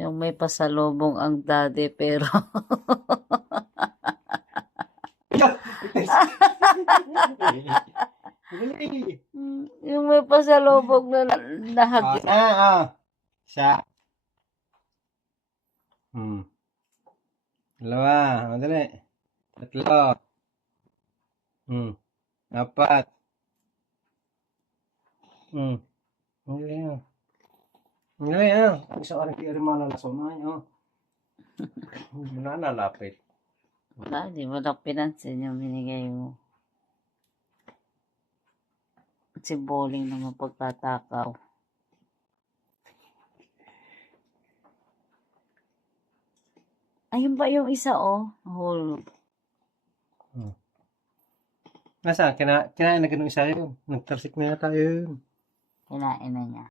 Yung may pasalubong ang daddy pero yung may pasalubong na nahag. Siya. Dalawa. Madali. Tatlo. Apat. Madali yan. Madali yan. Isang oras kaya rin malalason na yan. Wala nalapit. Wala, di mo lang pinansin yung binigay mo. Si Bowling naman pagtatakaw. Ayun ba yung isa, oh? Hulog. Nasaan? Kinain na ganun isa yun. Nagtarsik na tayo yun. Kinain na niya.